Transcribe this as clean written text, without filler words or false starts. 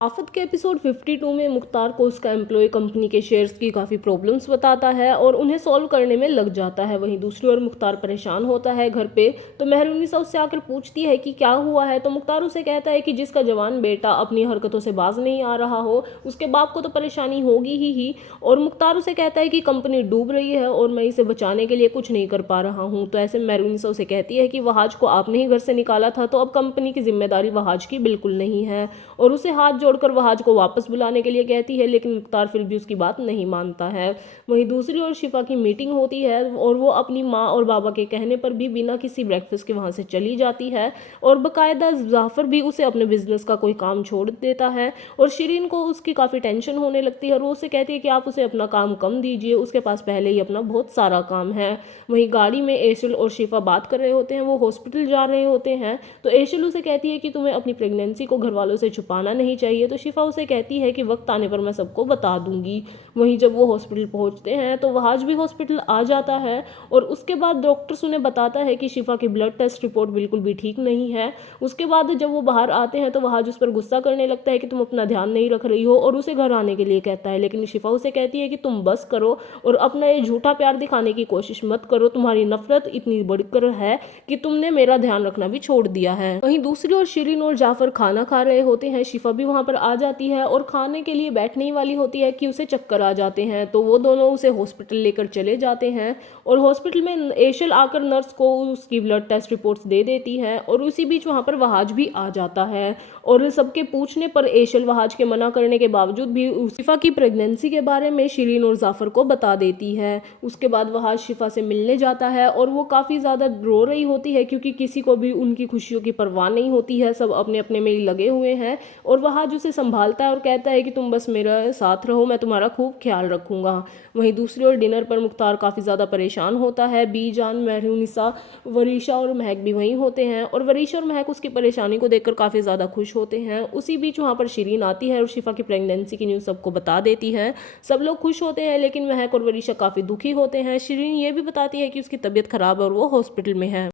आफत के एपिसोड 52 में मुख्तार को उसका एम्प्लॉय कंपनी के शेयर्स की काफ़ी प्रॉब्लम्स बताता है और उन्हें सॉल्व करने में लग जाता है। वहीं दूसरी ओर मुख्तार परेशान होता है घर पे, तो मेहरुनिसा उससे आकर पूछती है कि क्या हुआ है। तो मुख्तार उसे कहता है कि जिसका जवान बेटा अपनी हरकतों से बाज नहीं आ रहा हो, उसके बाप को तो परेशानी होगी ही। और मुख्तार उसे कहता है कि कंपनी डूब रही है और मैं इसे बचाने के लिए कुछ नहीं कर पा रहा हूँ। तो ऐसे मेहरुनिसा उसे कहती है कि वहाज को आपने ही घर से निकाला था, तो अब कंपनी की जिम्मेदारी वहाज की बिल्कुल नहीं है, और उसे हाथ जोड़कर वहाज को वापस बुलाने के लिए कहती है। लेकिन मुख्तार फिर भी उसकी बात नहीं मानता है। वहीं दूसरी ओर शिफा की मीटिंग होती है और वो अपनी माँ और बाबा के कहने पर भी बिना किसी ब्रेकफास्ट के वहाँ से चली जाती है, और बाकायदा जाफर भी उसे अपने बिजनेस का कोई काम छोड़ देता है। और शिरीन को उसकी काफ़ी टेंशन होने लगती है और वो उसे कहती है कि आप उसे अपना काम कम दीजिए, उसके पास पहले ही अपना बहुत सारा काम है। वहीं गाड़ी में एशल और शिफा बात कर रहे होते हैं, वो हॉस्पिटल जा रहे होते हैं। तो एशल उसे कहती है कि तुम्हें अपनी प्रेगनेंसी को घर वालों से छुपाना नहीं चाहिए। तो शिफा उसे कहती है कि वक्त आने पर मैं सबको बता दूंगी। वहीं जब वो हॉस्पिटल पहुंचते हैं तो वहाज भी हॉस्पिटल आ जाता है, और उसके बाद डॉक्टर्स उन्हें बताता है कि शिफा की ब्लड टेस्ट रिपोर्ट बिल्कुल भी ठीक नहीं है। उसके बाद जब वो बाहर आते हैं तो वहाज उस पर गुस्सा करने लगता है कि तुम अपना ध्यान नहीं रख रही हो, और उसे घर आने के लिए कहता है। लेकिन शिफा उसे कहती है कि तुम बस करो और अपना ये झूठा प्यार दिखाने की कोशिश मत करो, तुम्हारी नफरत इतनी बढ़कर है कि तुमने मेरा ध्यान रखना भी छोड़ दिया है। वहीं दूसरी ओर शिरीन और जाफर खाना खा रहे होते हैं। शिफा भी वहां पर आ जाती है और खाने के लिए बैठने ही वाली होती है कि उसे चक्कर आ जाते हैं। तो वो दोनों उसे हॉस्पिटल लेकर चले जाते हैं, और हॉस्पिटल में एशल आकर नर्स को उसकी ब्लड टेस्ट रिपोर्ट्स दे देती है। और उसी बीच वहां पर वहाज भी आ जाता है, और सबके पूछने पर एशल वहाज के मना करने के बावजूद भी शिफा की प्रेगनेंसी के बारे में शिरीन और जाफर को बता देती है। उसके बाद वहाज शिफा से मिलने जाता है और वो काफ़ी ज़्यादा रो रही होती है, क्योंकि किसी को भी उनकी खुशियों की परवाह नहीं होती है, सब अपने अपने में ही लगे हुए हैं। और वहाज उसे संभालता है और कहता है कि तुम बस मेरा साथ रहो, मैं तुम्हारा खूब ख्याल रखूंगा। वहीं दूसरी ओर डिनर पर मुख्तार काफ़ी ज़्यादा परेशान होता है। बीजान, मेहरुनिसा, वरीशा और महक भी वहीं होते हैं, और वरीशा और महक उसकी परेशानी को देखकर काफ़ी ज़्यादा खुश होते हैं। उसी बीच वहाँ पर शिरीन आती है और शिफा की प्रेगनेंसी की न्यूज़ सबको बता देती है। सब लोग खुश होते हैं, लेकिन महक और वरीशा काफ़ी दुखी होते हैं। शिरीन ये भी बताती है कि उसकी तबीयत खराब है और वो हॉस्पिटल में है।